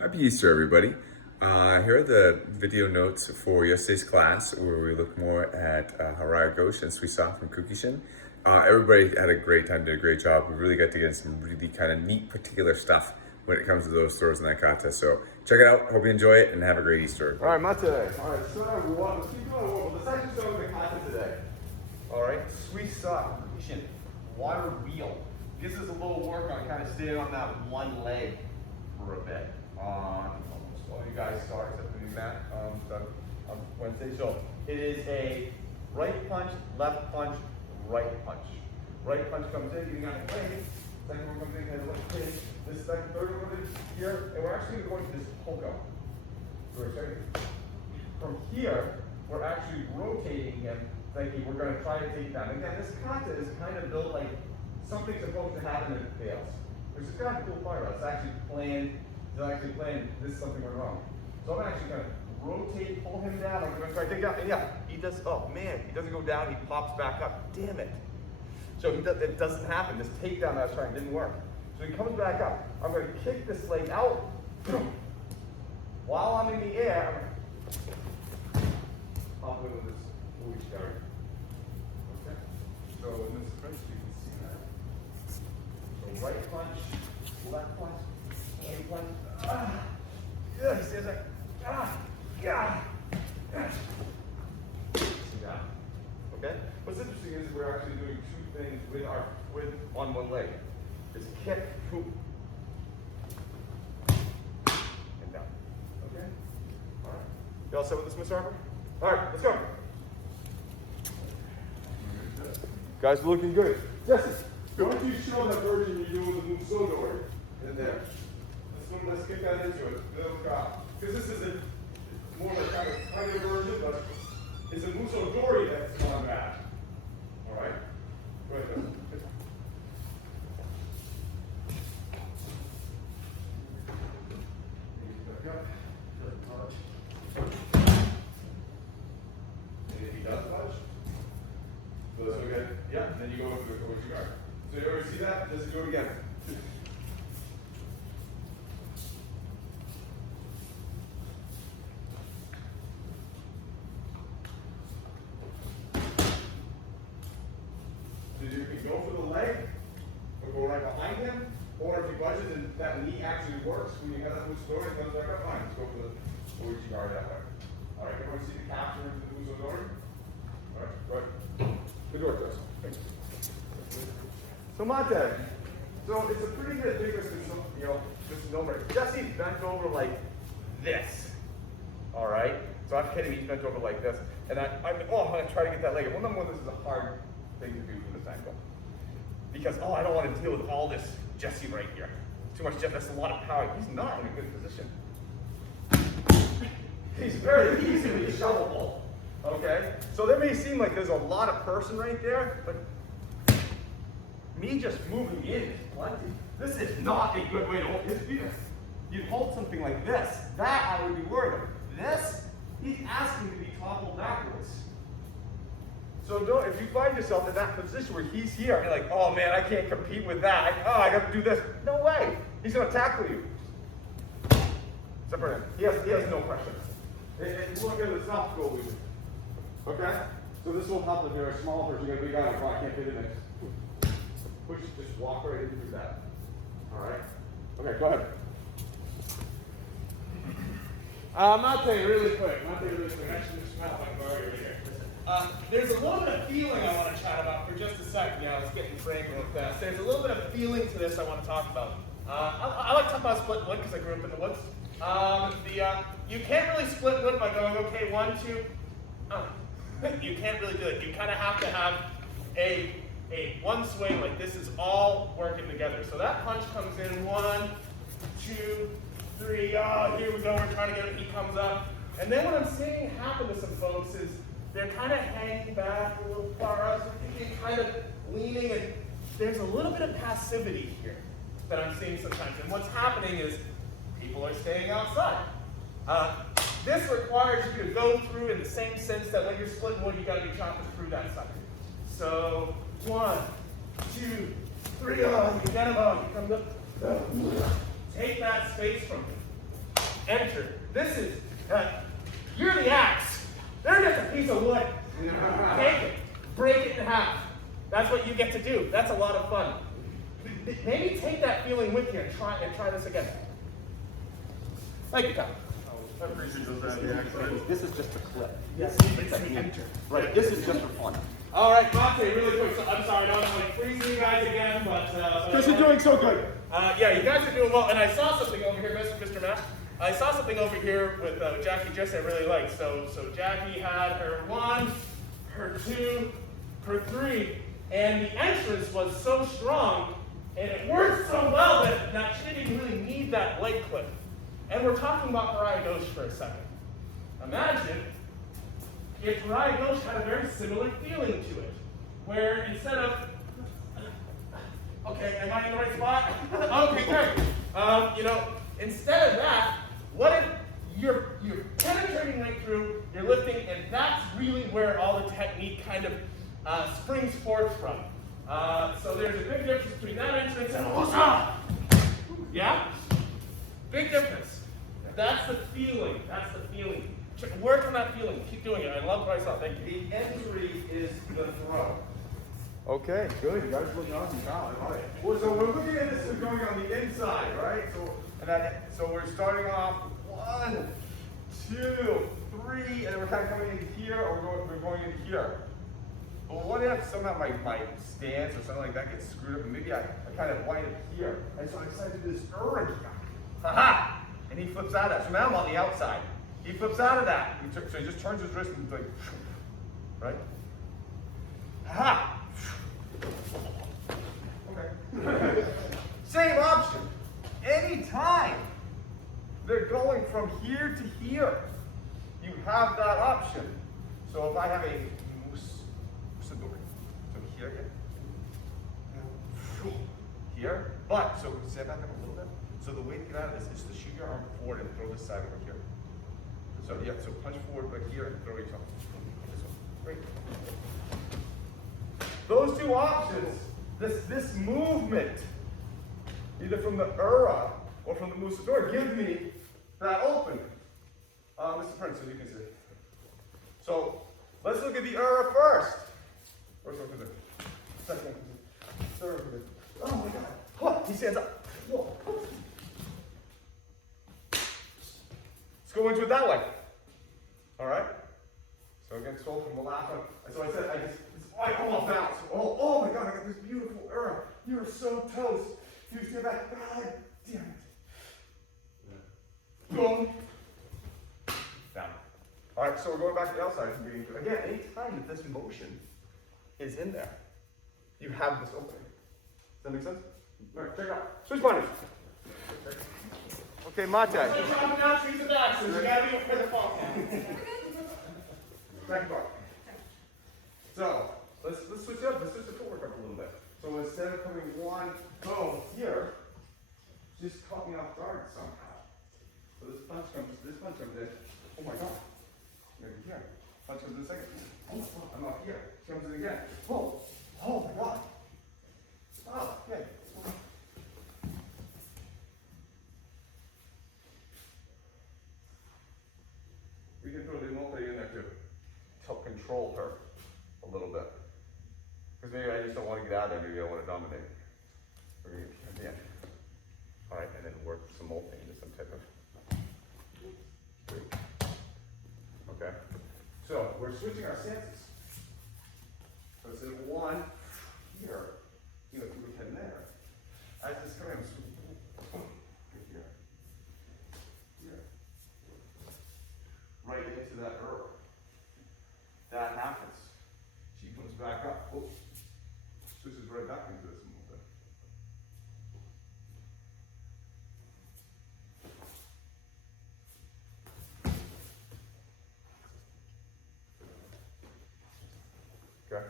Happy Easter, everybody. Here are the video notes for yesterday's class where we look more at Harai Goshi Suisya from Kukishin. Everybody had a great time, did a great job. We really got to get some really kind of neat particular stuff when it comes to those throws in that kata. So check it out. Hope you enjoy it and have a great Easter. All right, Mate. All right, so let's keep going. Well, let's actually start with the kata today. All right, Suisya, Kukishin, water wheel. This is a little work on kind of staying on that one leg for a bit. Almost all you guys start except for me, Matt, on Wednesday. So it is a right punch, left punch, right punch. Right punch comes in, getting on the leg. Second one comes in, kind of left pinch. This second, third one is here, and we're actually going to this polka. So from here, we're actually rotating him, thinking we're going to try to take down. Again, this kata is kind of built like something's supposed to happen and it fails. Which is kind of a cool part about it. It's actually planned. This is something went wrong. So I'm actually going to rotate, pull him down. I'm going to try to take out. And yeah, he does. Oh man, he doesn't go down. He pops back up. Damn it. So it doesn't happen. This takedown I was trying didn't work. So he comes back up. I'm going to kick this leg out. While I'm in the air, I'm going to pop it with this Uchi guard. Okay. So in this French, you can see that. So right punch, left punch, right punch. Yeah, he stands like, yeah. Okay? What's interesting is we're actually doing two things with on one leg. It's kick, hoop, and down. Okay? All right. You all set with this, Miss Harper? All right, let's go. Guys are looking good. Jesse, why don't you show that version you do with the Musodori in there? Let's kick that into it. Because this is more like kind of tighter version, but it's a Musodori that's on that. All right? Go ahead, guys. And if he does touch, so that's okay. Yeah, and then you go into the Goshi guard. So you already see that? Just do it again. So you can go for the leg, or go right behind him, or if he budges and that knee actually works, when you have that Musodori, it comes back up, fine. Let's go for the Uchi guard that way. All right, everyone see the capture into the Musodori? All right, right. Good work, Justin. Thanks. So Mate, so it's a pretty good thing, this number. Jesse's bent over like this. All right? So I'm kidding, he's bent over like this. And I'm going to try to get that leg. Well, number one, this is a hard thing to do from this angle. Because, I don't want to deal with all this Jesse right here. Too much Jesse, that's a lot of power. He's not in a good position. He's very easily shovelable. Okay? So there may seem like there's a lot of person right there, but me just moving in is plenty. This is not a good way to hold his feet. You'd hold something like this. That I would be worried about. This, he's asking to be toppled backwards. So if you find yourself in that position where he's here, you're like, oh man, I can't compete with that. I got to do this. No way. He's going to tackle you. Except for him. He has no pressure. And look at the soft goal we do. Okay? So this will help if you're a small person, you're a big guy, like, oh, I can't fit in there. Push, just walk right in through that. All right? Okay, go ahead. Mate, really quick. I should smell my bar over here. There's a little bit of feeling I want to chat about for just a second. I was getting frank real fast. There's a little bit of feeling to this I want to talk about. I like talking about split wood because I grew up in the woods. You can't really split wood by going, okay, 1, 2. You can't really do it. You kind of have to have a one swing, like this is all working together. So that punch comes in, 1, 2, 3. Oh, here we go. We're trying to get it. He comes up. And then what I'm seeing happen to some folks is they're kind of hanging back a little far up, so they're kind of leaning, and there's a little bit of passivity here that I'm seeing sometimes. And what's happening is people are staying outside. This requires you to go through in the same sense that when you're splitting wood, you got to be chopping through that sucker. So 1, 2, 3. Oh, you get him out. He comes up. Take that space from him. enter. This is, you're the axe. They're just a piece of wood. Take it, break it in half. That's what you get to do. That's a lot of fun. Maybe take that feeling with you and try this again. Thank you, Tom. I appreciate those ideas. This is just a clip. Yes, it's an enter. Right, this is just for fun. All right, Monte, really quick. So I'm sorry, I don't want to freeze you guys again, but Because you're doing so good. yeah, you guys are doing well. And I saw something over here, Mr. Matt. I saw something over here with Jackie just I really liked. So Jackie had her 1, her 2, her 3, and the entrance was so strong, and it worked so well that she didn't even really need that leg clip. And we're talking about Harai Goshi for a second. Imagine if Harai Goshi had a very similar feeling to it, where instead of, okay, am I in the right spot? Okay, great. Instead of that, what if you're penetrating right through, you're lifting, and that's really where all the technique kind of springs forth from. So there's a big difference between that entrance and yeah? Big difference. That's the feeling. That's the feeling. Work on that feeling. Keep doing it. I love what I saw. Thank you. The entry is the throw. Okay, good. You guys are looking awesome. All right. Well, so we're looking at this. We're going on the inside, right? So we're starting off 1, 2, 3, and then we're kind of coming in here, or we're going in here. But what if somehow my stance or something like that gets screwed up, and maybe I kind of wind up here, and so I decide to do this again. Ha-ha! And he flips out of that. So now I'm on the outside. He flips out of that. So he just turns his wrist and he's like, right? Ha! Okay. Same option. Anytime they're going from here to here, you have that option. So if I have a musadori, so here again, here, but so step back up a little bit. So the way to get out of this is to shoot your arm forward and throw this side over here. So yeah, so punch forward right here and throw yourself. This one. Great. Those two options, this movement, either from the ura or from the musadori, give me that opening. Mr. Prince, so you can see. So let's look at the ura first. First one, second, third. Oh my God! What? He stands up. Whoa. Let's go into it that way. All right. So again, scroll from the last one. So I said, I almost bounced. Oh my God! I got this beautiful ura. You're so toast. You just get back. God damn it. Boom. Down. All right. So we're going back to the outside. Again, any time that this motion is in there, you have this opening. Does that make sense? All right, check it out. Switch binders. Okay, Mate. Back bar. So let's switch up. Let's switch the footwork up a little bit. So instead of coming 1, boom, here, just caught me off guard somehow. So this punch comes in. Oh my God. Maybe here. Punch comes in a second. Oh, I'm up here. Comes in again. Oh my God. Oh, okay. We can throw the multi in there to help control her a little bit. Because maybe I just don't want to get out of there, maybe I want to dominate. We're going to get at the end. All right, and then work some multi into some type of. Okay. So we're switching our stances. So instead of 1 here, we would head there. I just come in here. Here. Right into that herb. That happens. She comes back up. Oops. Switches right back into this a little bit. Okay.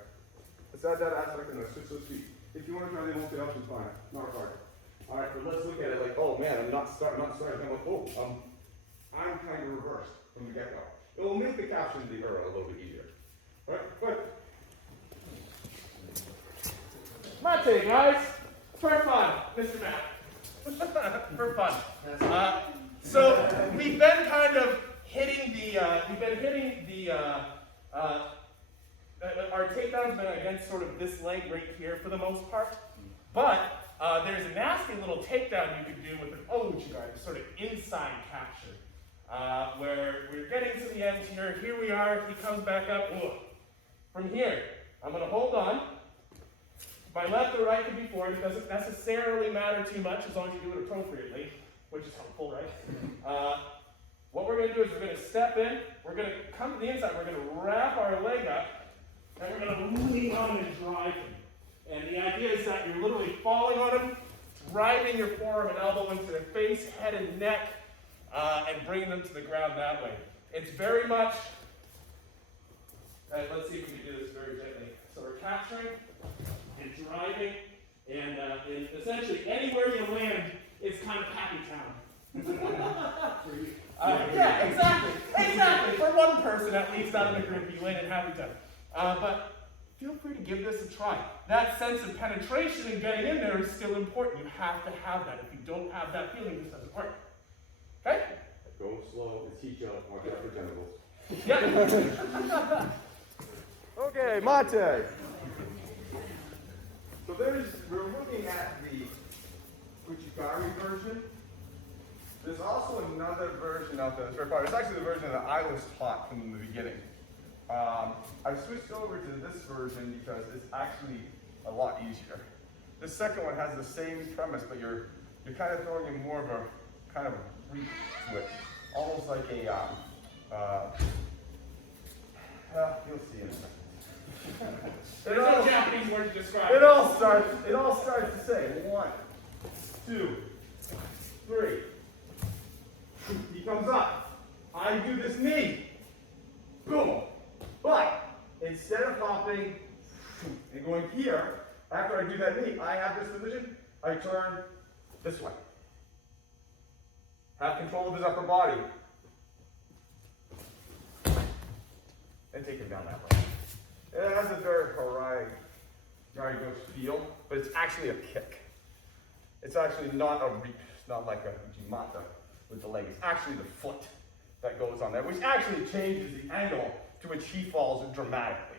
Let's add that aspect and let's switch those feet. If you want to try the multi option, fine. Not hard. All right, but let's look at it like, oh man, I'm not starting. I'm like, oh, I'm kind of reversed from the get-go. It will make the caption of the ura a little bit easier. All right, good. Mate, guys. For fun, Mr. Matt. For fun. So we've been kind of hitting our takedown's been against sort of this leg right here for the most part. But there's a nasty little takedown you can do with an Oji guard, sort of inside capture. Where we're getting to the end here. Here we are, he comes back up. Ugh. From here, I'm going to hold on. My left or right can be forward. It doesn't necessarily matter too much as long as you do it appropriately, which is helpful, right? What we're going to do is we're going to step in. We're going to come to the inside. We're going to wrap our leg up, and we're going to lean on and drive him. And the idea is that you're literally falling on him, driving your forearm and elbow into their face, head and neck, and bringing them to the ground that way. It's very much, let's see if we can do this very gently. So we're capturing and driving, and essentially anywhere you land is kind of happy town. Yeah, exactly. For one person at least out of the group, you land in happy town. But feel free to give this a try. That sense of penetration and getting in there is still important. You have to have that. If you don't have that feeling, this doesn't work. Okay? Go slow and teach out, watch out for genitals. Yeah. Okay, Mate. So we're looking at the Uchigari version. There's also another version out there that's very popular. It's actually the version that I was taught from the beginning. I've switched over to this version because it's actually a lot easier. This second one has the same premise, but you're kind of throwing in more of a kind of reach to it, almost like a you'll see in a second. There's no Japanese word to describe It all starts to say 1, 2, 3. He comes up. I do this knee. Boom. But instead of hopping and going here, after I do that knee, I have this position. I turn this way. Have control of his upper body. And take him down that way. It has a very Harai Goshi feel, but it's actually a kick. It's actually not a reach. It's not like a jimata with the leg. It's actually the foot that goes on there, which actually changes the angle to which he falls dramatically.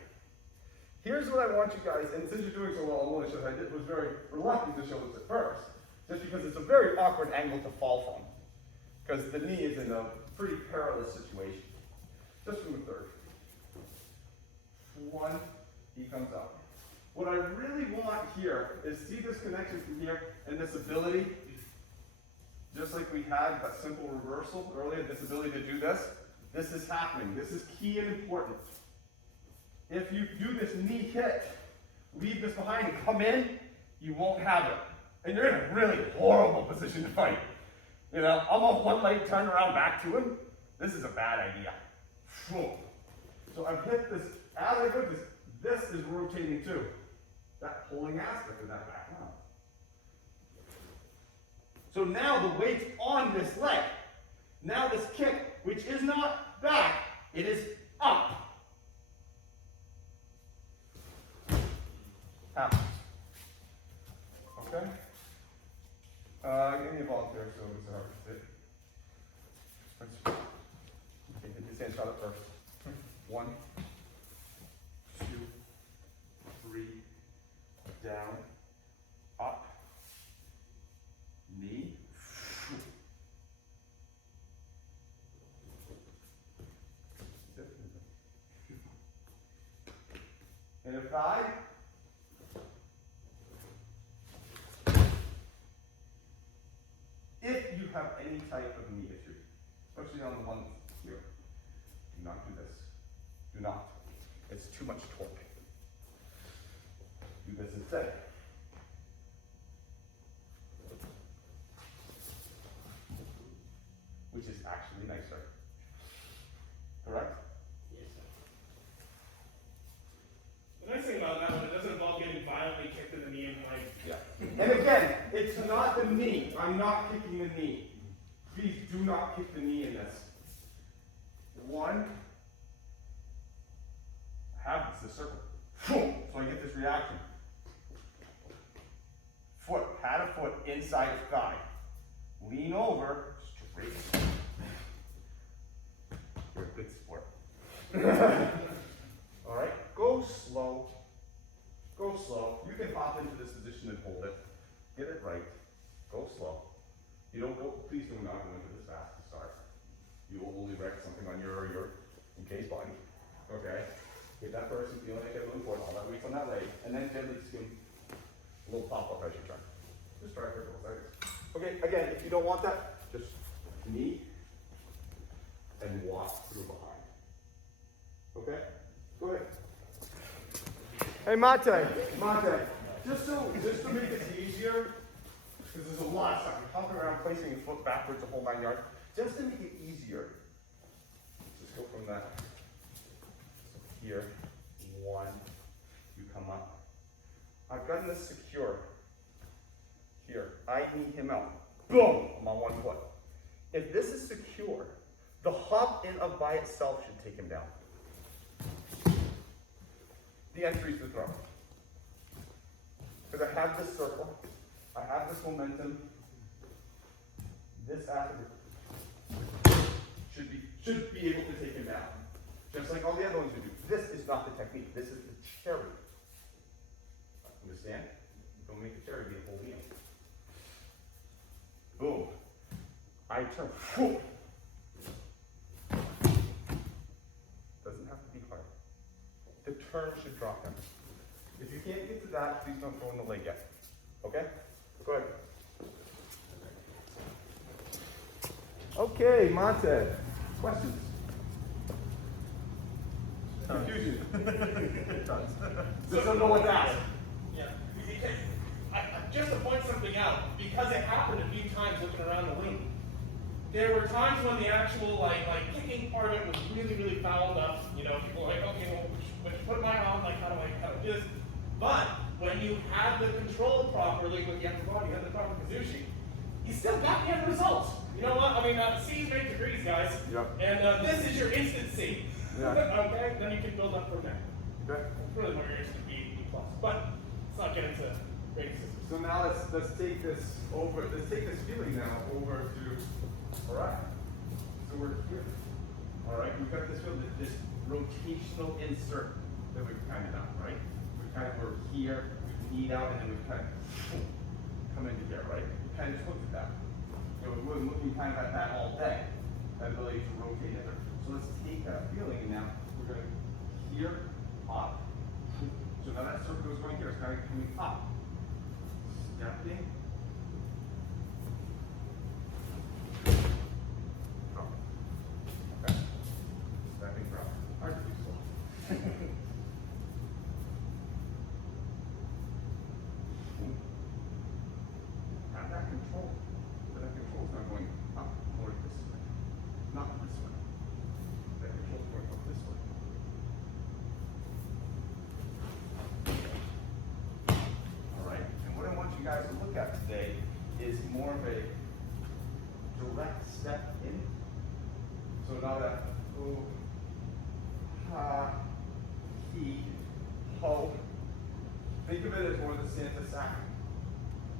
Here's what I want you guys, and since you're doing so well, I'm going to show. I was very reluctant to show this at first, just because it's a very awkward angle to fall from, because the knee is in a pretty perilous situation. Just from the third. 1, he comes up. What I really want here is see this connection from here and this ability, just like we had that simple reversal earlier, this ability to do this. This is happening. This is key and important. If you do this knee hit, leave this behind and come in, you won't have it. And you're in a really horrible position to fight. You know, almost one leg turned around back to him. This is a bad idea. So I've hit this, as I do this is rotating too. That pulling aspect of that back now. So now the weight's on this leg. Now this kick, which is not back, it is up. Happens. Okay? Give me a volunteer so it's hard to sit. Okay, get this hand shot up first. 1, 2, 3, down, up, knee. Inner thigh. If you have any type of knee issue, especially on the one here, do not do this. Do not. It's too much torque. Do this instead. Which is actually nicer. Correct? Yes, sir. The nice thing about that one, it doesn't involve getting violently kicked in the knee and like. Yeah. And again, it's not the knee. I'm not kicking the knee. Please do not kick the knee in this. 1. I have this circle. So I get this reaction. Foot, pat of foot inside of thigh. Lean over, Great. You're a good sport. All right, go slow. Go slow. You can hop into this position and hold it. Get it right. Go slow. You don't go, please do not go into this fast to start. You will only wreck something on your encased body. Okay? Get that person feeling like they're moving forward, all that weight on that leg, and then gently skim a little pop up as you turn. Just try for a couple seconds. Okay, again, if you don't want that, just knee and walk through behind. Okay? Go ahead. Hey, Mate, just to make this easier, because there's a lot of stuff. You're hopping around, placing your foot backwards the whole 9 yards. Just to make it easier, just go from that. So here, 1, you come up. I've gotten this secure. Here, I knee him out. Boom, I'm on 1 foot. If this is secure, the hop in of by itself should take him down. The entry is the throw. Because I have this circle, I have this momentum. This after should be able to take him down. Just like all the other ones we do. This is not the technique, this is the cherry. Understand? Don't make the cherry be a whole meal. Boom. I turn. Whew. Doesn't have to be hard. The turn should drop him. If you can't get to that, please don't throw in the leg yet. Okay? Go ahead. Okay, Monte. Questions? Confusion. Just don't know what to ask. Yeah. Just to point something out, because it happened a few times looking around the room, there were times when the actual like kicking part of it was really, really fouled up. You know, people were like, okay, well, when you put mine on, like, how do I do this? But when you have the control properly with the upper body, you have the proper Kazushi, you still got the end result. You know what? I mean, C's make degrees, guys. Yep. And this is your instant C. Yeah. Okay? Then you can build up from there. Okay. It's really more your instant B+. But let's not get into grading systems. So now let's take this feeling now over to Harai. So we're here. All right, we've got this feeling, this rotational insert that we've kind of done, right? We're here, we've kneed out, and then we've kind of come into here, right? We kind of just looked at that. You know, we're looking kind of at that all day, that ability to rotate in there. So let's take that feeling, and now we're going to here, up. So now that circle is going here, it's kind of coming up. Stepping. Drop. Okay. Stepping, drop. Hard to do slow. Have that control. But that control is not going up or this way. Not this way. That control is going up this way. Alright, and what I want you guys to look at today is more of a direct step in. So not a ooh, ha, he, ho. Think of it as more the Santa sack.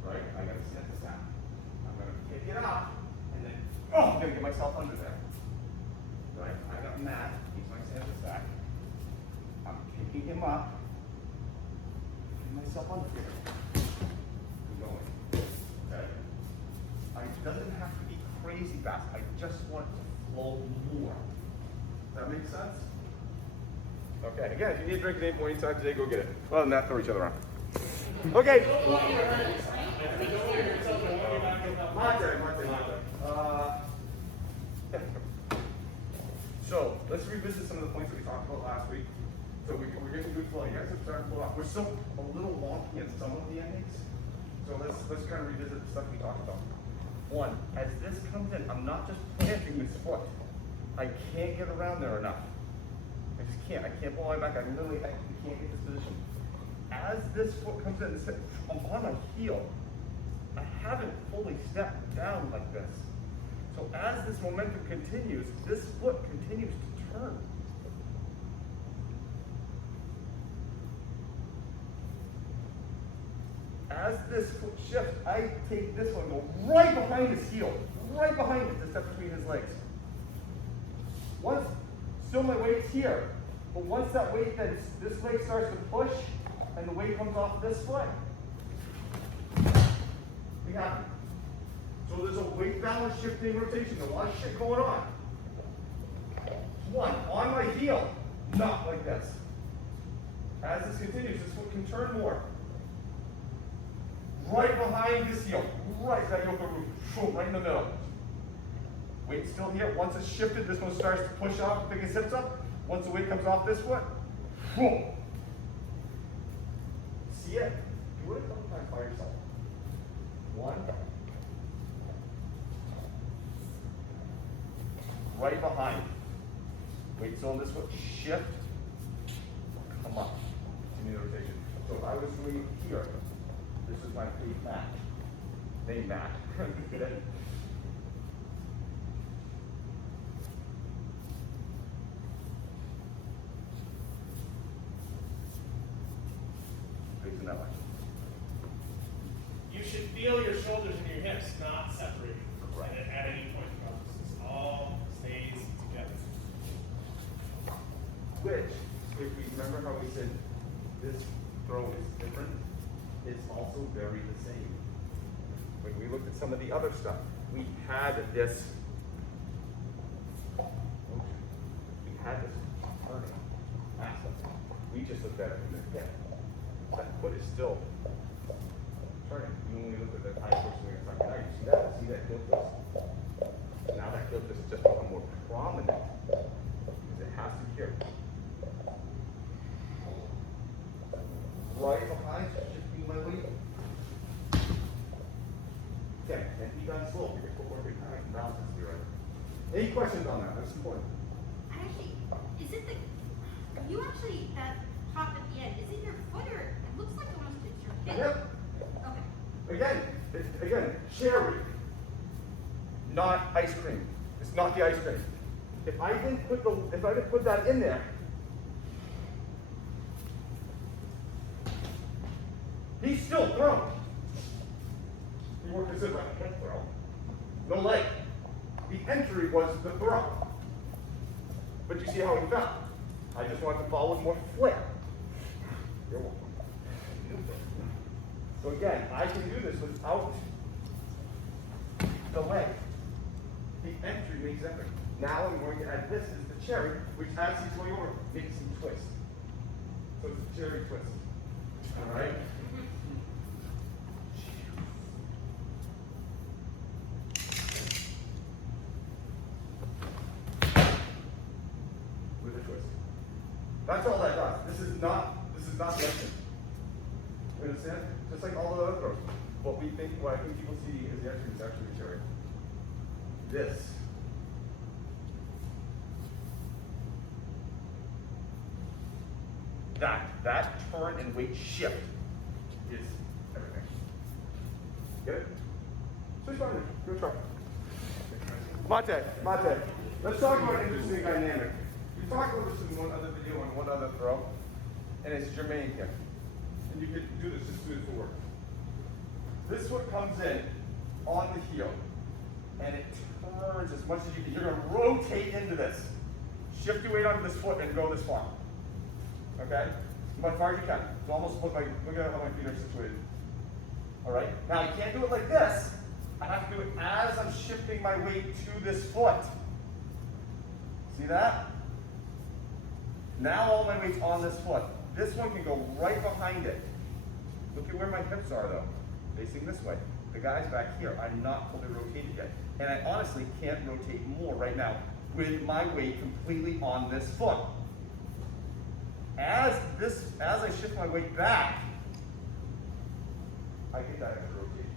Right? I got a Santa sack. I'm going to pick it up and then, oh, I'm going to get myself under there. Right? I got Matt. He's my Santa sack. I'm picking him up. Getting myself under here. I'm going. Okay? It doesn't have to be crazy fast. I just want it to flow more. Does that make sense? Okay, again, if you need a drink at any point in time today, go get it. Well, than that, throw each other around. Okay. So let's revisit some of the points that we talked about last week. So we're getting good flow. You guys have started to flow off. We're still a little wonky in some of the endings. So let's kind of revisit the stuff we talked about. One, as this comes in, I'm not just planting this foot. I can't get around there enough. I just can't. I can't pull my back. I can't get this position. As this foot comes in, I'm on my heel. I haven't fully stepped down like this. So as this momentum continues, this foot continues to turn. As as this foot shifts, I take this one, go right behind his heel, right behind it to step between his legs. Once, still my weight's here, but once that weight, then this leg starts to push, and the weight comes off this foot, be happy. So there's a weight balance shifting rotation, a lot of shit going on. One, on my heel, not like this. As this continues, this foot can turn more. Right behind this heel, right, that yoke root, right in the middle. Weight still here. Once it's shifted, this one starts to push off, pick his hips up. Once the weight comes off this foot, whoa. See it? Do it a couple times by yourself. One. Right behind. Weight still on this foot, shift. Come up. Continue the rotation. So if I was doing it here, this is my feet mat. They mat. Facing that way. You should feel your shoulders and your hips not separated Right. at any point in the process. This all stays together. Which, if we remember how we said this throw is different, it's also very the same. When we looked at some of the other stuff, we had this turning aspect. We just looked at it in the hip. That foot is still turning. You only look at the high foot swing and now you see that. See that heel twist? Now that heel twist has just become more prominent because it has to be here. Right behind, shifting my weight. Okay, and keep on slow. Your footwork behind balance has to be right. Any questions on that? That's important. Actually, is it you actually, that pop at the end, is it your foot or it looks like almost it's your hip? Yep. Okay. Again, cherry, not ice cream. It's not the ice cream. If I didn't put that in there, he's still thrown. He worked as if like a hip throw. No leg. The entry was the throw. But you see how he fell. I just want to fall with more flair. You're welcome. So again, I can do this without the leg. The entry makes everything. Now I'm going to add this as the cherry, which as he's going over, makes him twist. So it's a cherry twist. All right? With a twist. That's all that does. This is not lifting. You understand? Just like all the other throws. What I think people see as the entry is actually cherry. This. That turn and weight shift is everything. Get it? Switch partner. Good try. Mate. Let's talk about an interesting dynamic. We talked about this in one other video on one other throw, and it's germane here. And you can do this, just do it for work. This foot comes in on the heel, and it turns as much as you can. You're going to rotate into this. Shift your weight onto this foot and go this far. Okay? As far as you can. It's almost look at how my feet are situated. All right? Now I can't do it like this. I have to do it as I'm shifting my weight to this foot. See that? Now all my weight's on this foot. This one can go right behind it. Look at where my hips are though. Facing this way. The guys back here, I'm not fully rotated yet. And I honestly can't rotate more right now with my weight completely on this foot. As I shift my weight back, I get that extra rotation.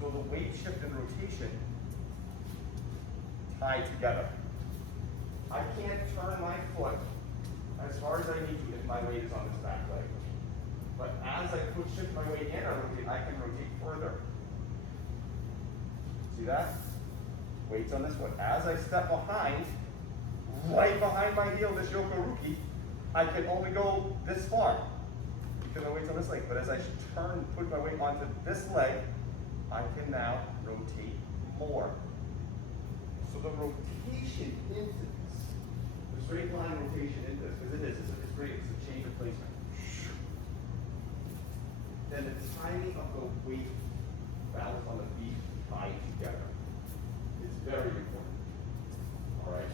So the weight shift and rotation tie together. I can't turn my foot as far as I need to if my weight is on this back leg. But as I shift my weight and I rotate, I can rotate further. See that? Weight's on this foot. As I step behind, right behind my heel, this yokoruki, I can only go this far. because my weight's on this leg. But as I put my weight onto this leg, I can now rotate more. So the rotation into this, the straight line rotation into this, because it's great, it's a change of placement. Then the timing of the weight balance on the feet tied together is very important. All right?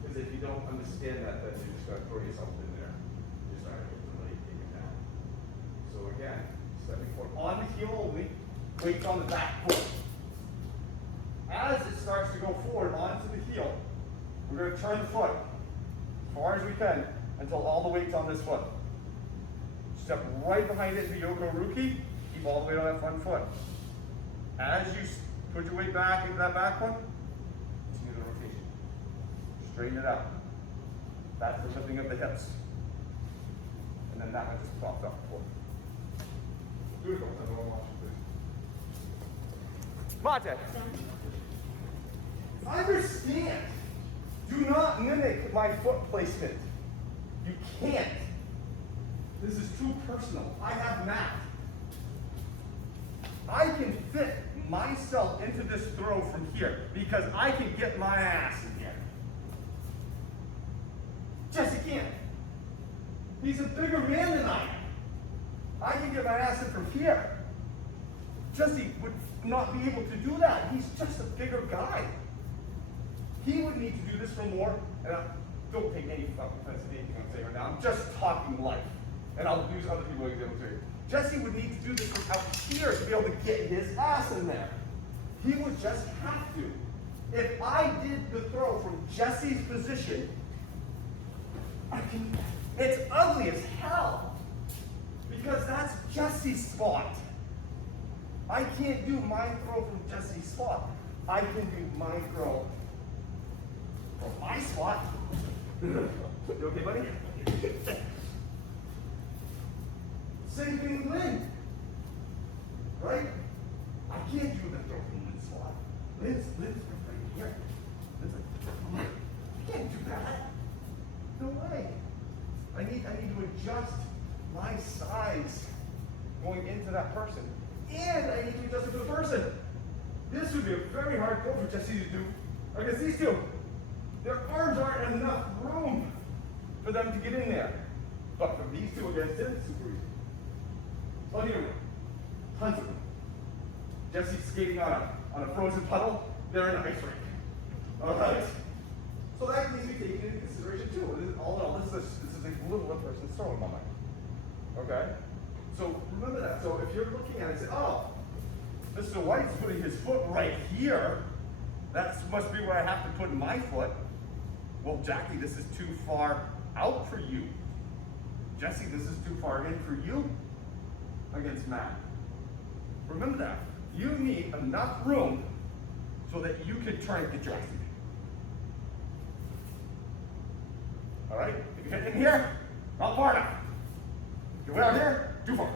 Because if you don't understand that, then you're just going to throw yourself in there. You're just not going to really take it down. So again, stepping forward on the heel only, weights on the back foot. As it starts to go forward onto the heel, we're going to turn the foot as far as we can until all the weight's on this foot. Step right behind it into Yoko Ruki. Keep all the weight on that front foot. As you put your weight back into that back one, continue the rotation. Straighten it out. That's the lifting of the hips. And then that one just pops up forward. Beautiful. Everyone watch it, please. Mate. Understand. Do not mimic my foot placement. You can't. This is too personal. I have math. I can fit myself into this throw from here because I can get my ass in here. Jesse can't. He's a bigger man than I am. I can get my ass in from here. Jesse would not be able to do that. He's just a bigger guy. He would need to do this for more, and don't take any fucking offense to anything I'm saying right now. I'm just talking life. And I'll use other people as examples too. Jesse would need to do this from out here to be able to get his ass in there. He would just have to. If I did the throw from Jesse's position, it's ugly as hell. Because that's Jesse's spot. I can't do my throw from Jesse's spot. I can do my throw from my spot. You okay, buddy? Same thing with Lynn. Right? I can't do the throw from Lynn's spot. Lynn's right here. Lynn's like, I can't do that. No way. I need to adjust my size going into that person. And I need to adjust it for the person. This would be a very hard throw for Jesse to do against these two. Their arms aren't enough room for them to get in there. But for these two against him, it's super easy. Plenty of room. Tons of room. Jesse's skating on a frozen puddle. They're in an ice rink. All right? So that needs to be taken into consideration too. All in all, this is a little person's throwing moment. Okay? So remember that. So if you're looking at it and say, oh, Mr. White's putting his foot right here, that must be where I have to put my foot. Well, Jackie, this is too far out for you. Jesse, this is too far in for you against Matt. Remember that. You need enough room so that you can try and get your ass in. All right? If you get in here, not far enough. If you're out here, too far.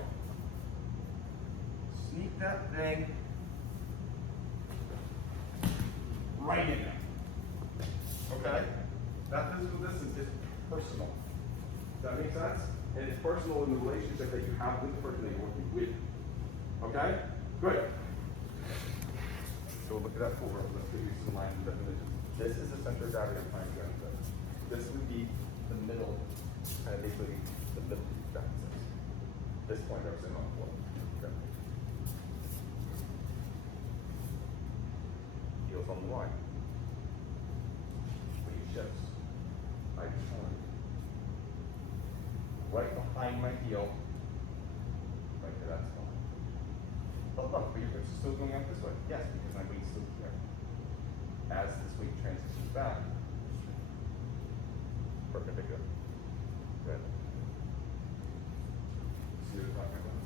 Sneak that thing right in there. Okay? That physical distance is personal. Does that make sense? And it's personal in the relationship that you have with the person that you're working with. Okay? Good. So look at that forward. Let's give you some lines and definitions. This is the center of gravity I'm trying to get into. This would be the middle, kind of basically the middle deficit. This point representing on the floor. Okay. Heels on the line. Weight shifts. I turn. Right behind my heel. Right to that spot. But look, your hips are still going out this way. Yes, because my weight's still here. As this weight transitions back, perpendicular. Good. See what I'm talking about?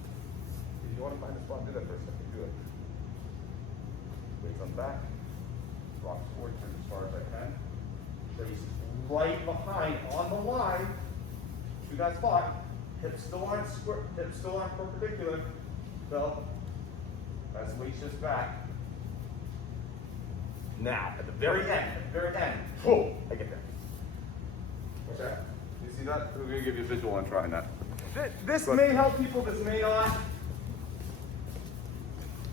If you want to find a spot, do that for a second. Do it. Weights on the back. Rocks forward, turn as far as I can. Trace right behind on the line to that spot. Hips still aren't hips still aren't perpendicular. So as the weight shifts back. Now, at the very end, boom, I get there. Okay? You see that? We're going to give you a visual on trying that. This may help people, this may not.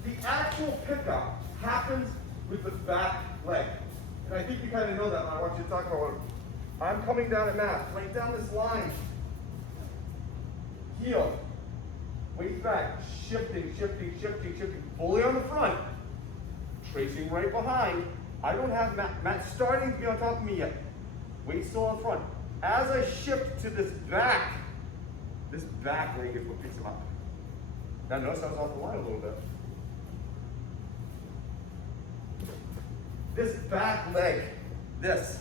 The actual pickup happens with the back leg. And I think you kind of know that. I want you to talk about what I'm coming down at math, right down this line. Heel, weight back, shifting, shifting, shifting, shifting, fully on the front, tracing right behind. I don't have Matt starting to be on top of me yet. Weight still on front. As I shift to this back leg is what picks him up. Now notice I was off the line a little bit. This back leg, that's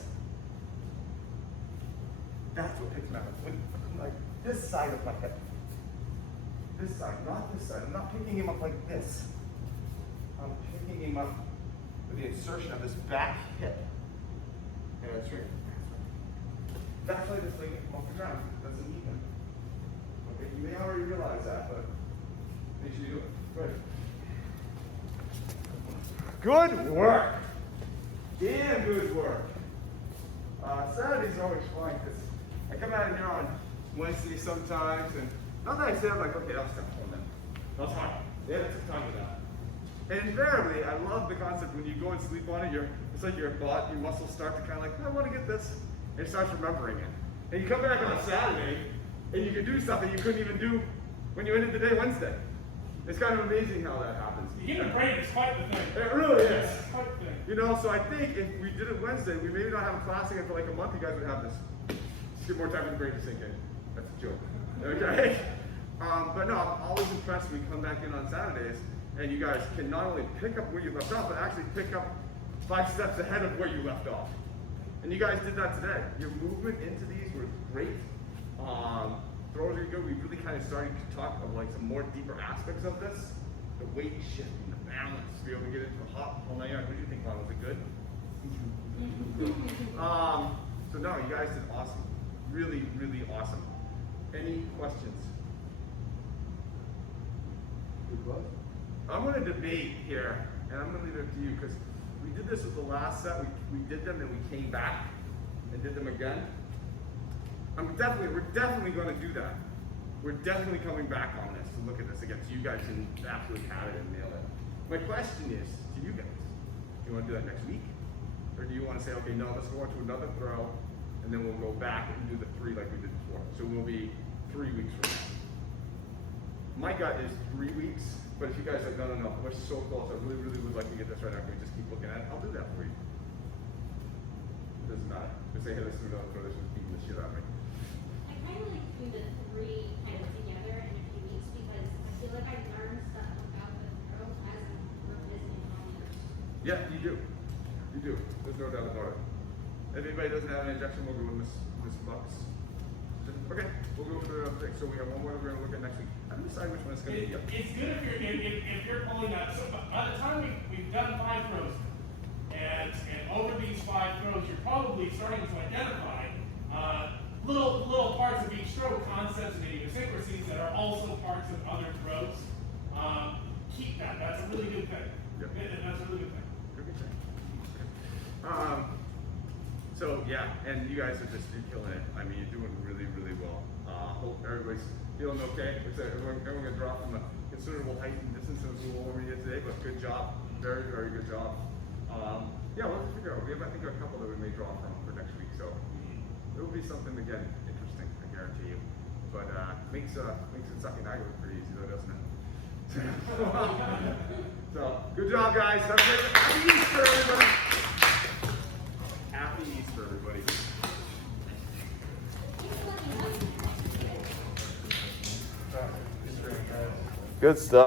what picks me up. Like this side of my hip. This side, not this side. I'm not picking him up like this. I'm picking him up with the insertion of this back hip. And it's right. That's why this leg can come off the ground. It doesn't even. Okay, you may already realize that, but make sure you do it. Good. Good work. Damn good work. Saturday's always fun because I come out of here on Wednesday sometimes, and not that I say I'm like, okay, I'll stop on that. That's fine. Yeah, it took time with that. And invariably, I love the concept when you go and sleep on it, it's like your muscles start to kind of like, I want to get this. And it starts remembering it. And you come back on Saturday, and you can do stuff that you couldn't even do when you ended the day Wednesday. It's kind of amazing how that happens. The human brain is quite the thing. It really is. It's quite the thing. You know, so I think if we did it Wednesday, we maybe not have a class again for like a month, you guys would have this. Just get more time for the brain to sink in. That's a joke. Okay? But no, I'm always impressed when we come back in on Saturdays, and you guys can not only pick up where you left off, but actually pick up 5 steps ahead of where you left off. And you guys did that today. Your movement into these was great. Throws are good. We really kind of started to talk about like some more deeper aspects of this. The weight shifting, the balance, to be able to get into a hot pull line. What do you think, Ron? Was it good? So no, you guys did awesome. Really, really awesome. Any questions? I'm going to debate here, and I'm going to leave it up to you because we did this with the last set. We did them, and we came back and did them again. We're definitely going to do that. We're definitely coming back on this to look at this again, so you guys can absolutely have it and nail it. My question is to you guys: do you want to do that next week, or do you want to say, okay, no, let's go on to another throw, and then we'll go back and do the 3 like we did before? So we'll be 3 weeks from now. My gut is 3 weeks, but if you guys are like, no, we're so close, I really, really would like to get this right now, can we just keep looking at it? I'll do that for you. It doesn't matter. Just say, hey, let's do another throw, this was beating the shit out of me. I kind of like to do the 3 kind of together in a few weeks because I feel like I learned stuff about the throw as I'm revisiting all these. Yeah, you do. You do. There's no doubt about it. If anybody doesn't have an injection, we'll go with Miss Bucks. Okay, we'll go for the other thing. So we have one more that we're going to look at next week. I'm going to decide which one it's going to be. It's good if you're pulling that. So by the time we've done 5 throws, and over these 5 throws, you're probably starting to identify little parts of each throw, concepts and idiosyncrasies that are also parts of other throws. Keep that. That's a really good thing. Yep. That's a really good thing. Good thing. So yeah, and you guys are just killing it. I mean, you're doing really, really well. Hope everybody's feeling okay. Everyone got dropped from a considerable height and distance. It was a little over here today, but good job. Very, very good job. Yeah, we'll have to figure out. We have, I think, a couple that we may draw from for next week. So it will be something again interesting, I guarantee you. But makes it sucking I look pretty easy though, doesn't it? So good job, guys. Have a great Happy Easter, everybody. Happy Easter, everybody. Good stuff.